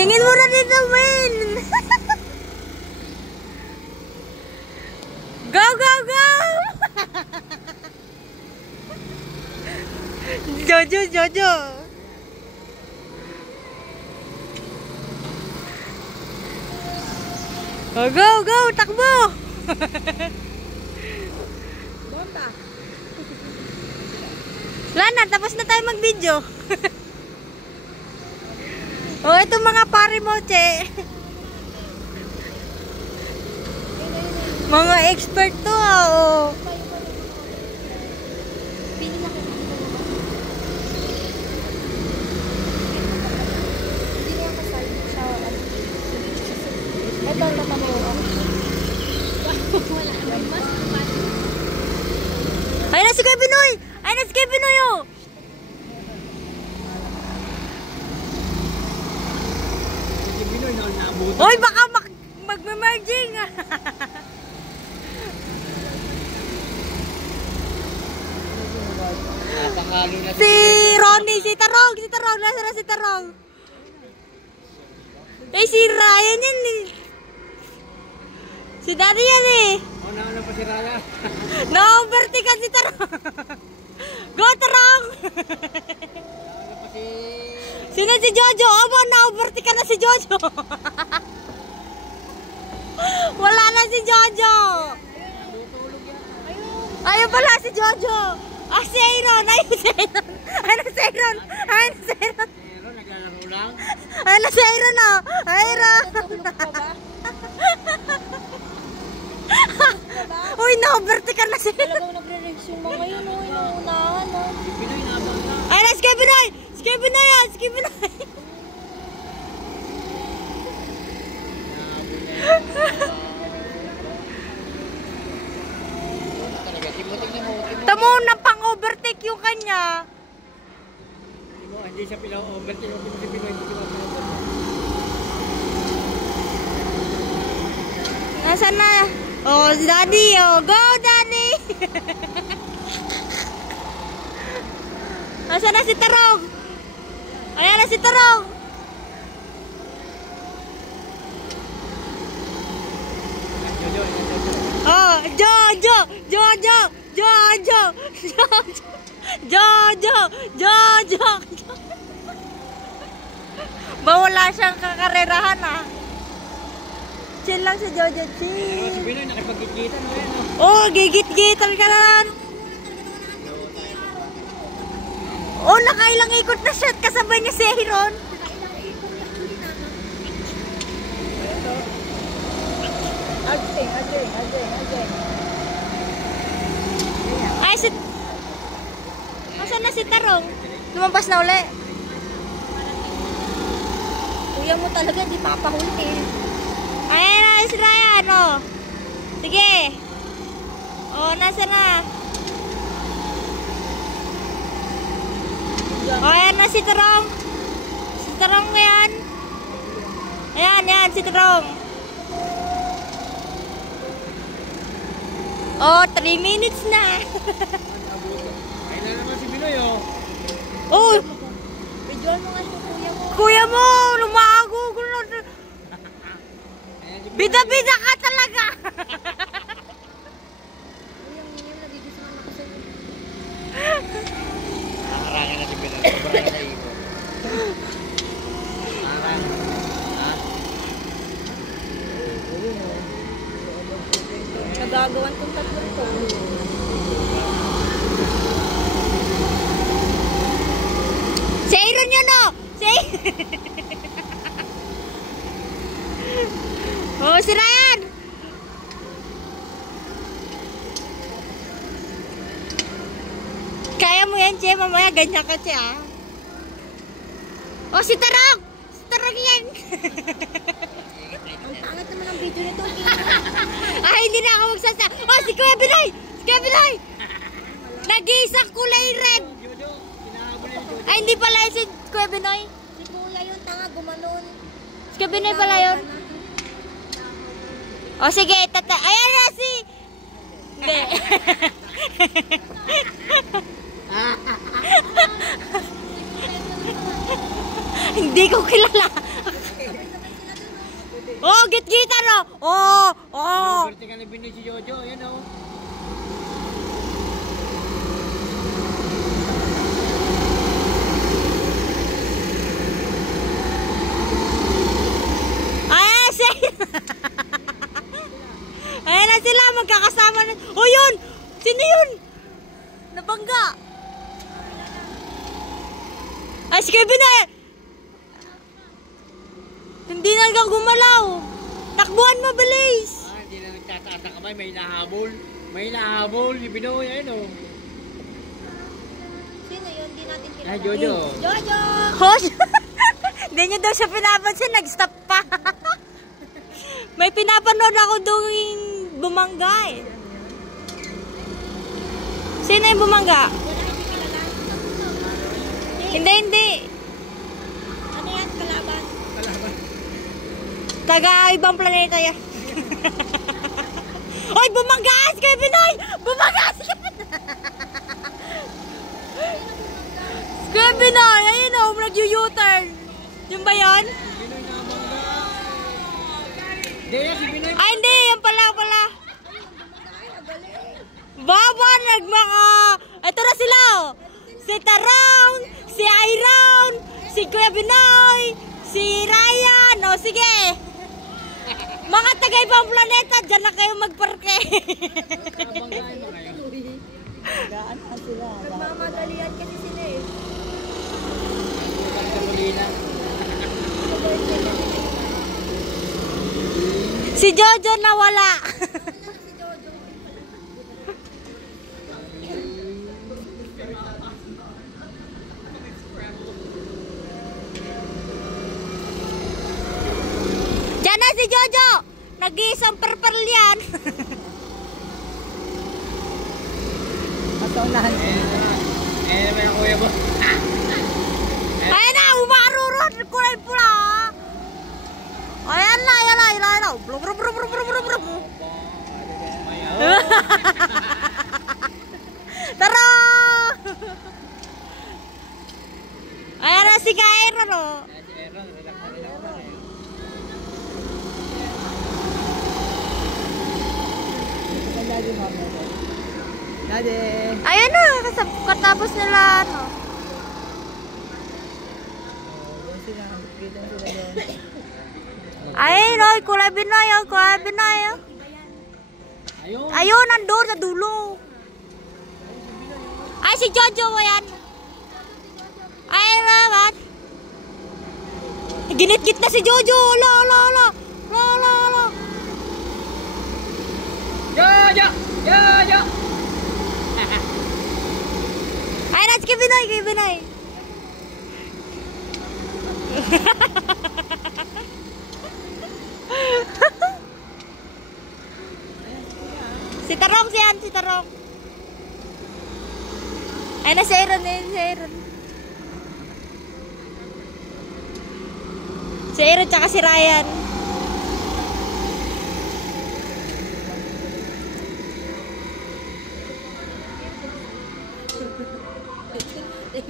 Tingin mo na dito, Win! Go, go, go! Jojo, Jojo! Oh, go, go! Takbo! Bota! Wala na, tapos na tayo mag-video. Oh, ito mga pare mo, che. Mga expert to, oh. Ito na tamo. Ayun na si Kuya Binoy! Ayun na si Kuya Binoy, oh! Hoy, baka magme-merging! Si Ronnie, si Tarong! Nasa na si Tarong? Eh, si Ryan yan eh. Si Daddy yan eh. Oh, nauna pa si Raya. Na-overtake si Tarong. Go, Tarong! Nauna pa si... Sino si Jojo? Aba, na-overtake ka na si Jojo. Wala na si Jojo. Ayun pala si Jojo. Ah, si Aaron. Ayun si Aaron. Ayun si Aaron. Ayun si Aaron. Aaron, naglalaro lang. Ayun si Aaron, oh. Aaron. Uy, na-overtake ka na si Aaron. Talagang nagre-reaction mo ngayon, oh. Inuunahan, oh. Si Pinoy nabang na. Ayun na, si Kevinoy. Si Kevinoy, ah. Si Kevinoy. Tamo na pang-overtake yung kanya. Hindi siya pina-overtake. Si Pinoy hindi siya pina-overtake. Nasaan na? Oh, si Daddy. Oh, go, Daddy. Nasaan na si Tarong? Ayan na si Tarong. Oh, Jojo, Jojo, Jojo, Jojo, Jojo. Bawala siyang kakarerahan, ah. Chill lang si Jojo, chill. Si Pinoy nakipag-gigitan. Oh, gigit-gitan ka lang. Oh, nakailang ikot na siya. Kasabay niya si Aaron. Ajeng. Ay, si... Nasaan na si Tarong? Lumabas na uli. Kuya mo talaga, di papahuli. Ayan na si Ryan, oh. Sige. Oh, nasa na? Oh, ayan na si Tarong. Si Tarong yan. Ayan, si Tarong. Oh, 3 minutes na. Ayun na naman si Pinoy, oh. Oh, Videoan mo nga siya, kuya mo. kuya mo, lumago. Bida-bida ka talaga. Kuya, ngayon nagigisuhan ako sa'yo. Nakakarangin na si Pinoy. Sobrang na iko. Nakakarangin. Ha? Nagagawan kong tatlo ko. Si Aaron yun, oh. Oh, si Ryan. Kaya mo yan, Che. Mamaya ganyan ka, Che, ah. Oh, si Tarong. Si Tarong yan. Ang pangit naman ang video nito. Ay, hindi na ako magsasa. Oh, si Kuya Binoy. Si Kuya Binoy. Nag-iisang kulay red. Jojo, hinahabol niya si Jojo. Ay, hindi pala yun si Kuya Binoy. Si kuya yung tanga gumanon. Si Kuya Binoy pala yun. O sige, ayan na si... Hindi. Hindi ko kilala. Oh, git-gitan oh. Oh, oh. Overtake na Pinoy si Jojo. Yan o. Ayan na sila, magkakasama na. Oh, yun! Sino yun? Nabangga. Ay, si Kevin na eh. Hindi na kang gumalaw. Takbuhan mo, bilis. Hindi na nagtataas ng kamay. May nahabol. May nahabol. Si Pinoy. Ayan o. Sino yun? Di natin kilala. Ay, Jojo. Jojo! Hosh! Hindi nyo daw siya pinapansin, nag-stop pa. May pinapanood ako doon bumangga eh. Sino yung bumangga? Hindi, hindi. Ano yan? Kalaban? Kalaban. Taga ibang planeta yan. Oy, bumangga si Kevin! Oy! Bumangga si Kevin! Kevin, oy! Ayun o, nag-u-turn. Yung ba yun? Pinoy na bangga. Hindi yan, si Pinoy. Ay, hindi. Yan pala. Baba, nagmaka. Ito na sila. Si Tarong, si Iron, si Kuya Binoy, si Ryan. O, sige. Mga taga-ibang planeta, dyan na kayo magparke. Nabanggain mo ngayon. Nagmamadalian kasi sila eh. Sa Molina. Si Jojo nawala. Diyan na si Jojo. Nag-iisang perperl yan. Ataunahan. Eh, naman ang kuya mo. Ayan na, umarurot. Kulay pula. Ayan na. Blub, blub, blub, blub, blub, blub. Tara! Ayan na si Kairo, no? Ayan na, katapos nila, no? Ay, no, kulay Binoy, kulay Binoy. Ayun. Ayun, nandun sa dulo. Ay, si Jojo mo yan. Ay, rabat. Ginit-git na si Jojo. La. Jojo! Ay, na si Kevinoy. Si Tarong. Ay, na si Aaron. Si Aaron tsaka si Ryan.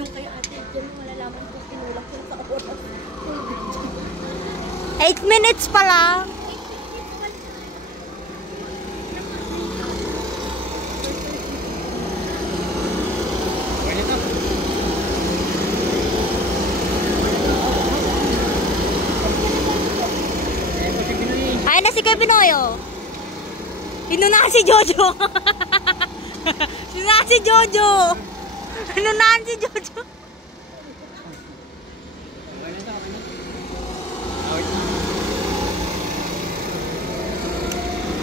Yung kay ate, dyan mo malalaman kung pinulak ko sa oras. 8 minutes pa lang. Pwede to. Ayan po si Pinoy. Ay, na si Kevinoy, oh. Inunahan si Jojo. Inunahan si Jojo.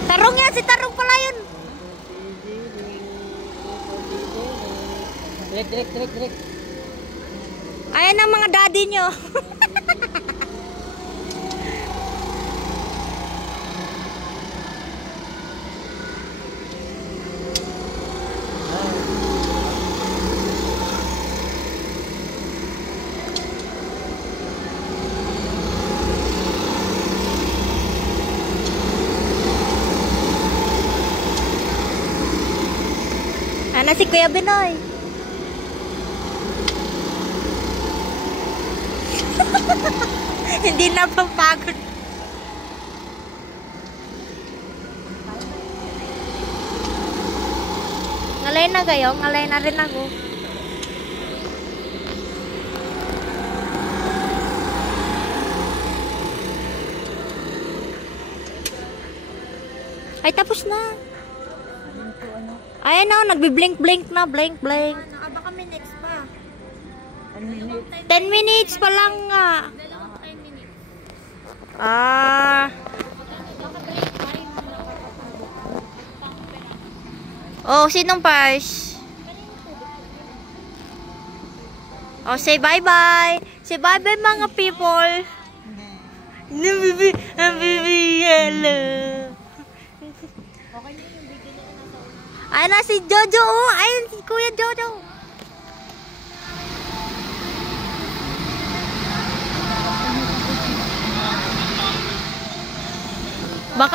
Tarong yan, si Tarong pala yun. Direk. Ayan ang mga daddy nyo. Ano si Kuya Binoy? Hindi na papagod. Alay na gayong, alay na rin ako. Ay, tapos na. Ayan na, nagbi-blink-blink na, blink-blink. Nakaba kami next pa. 10 minutes pa lang nga. Dalawang 10 minutes. Ah. Oh, sinong first? Oh, say bye-bye. Say bye-bye mga people. Hello. Ay na si Jojo. Ayun si Kuya Jojo.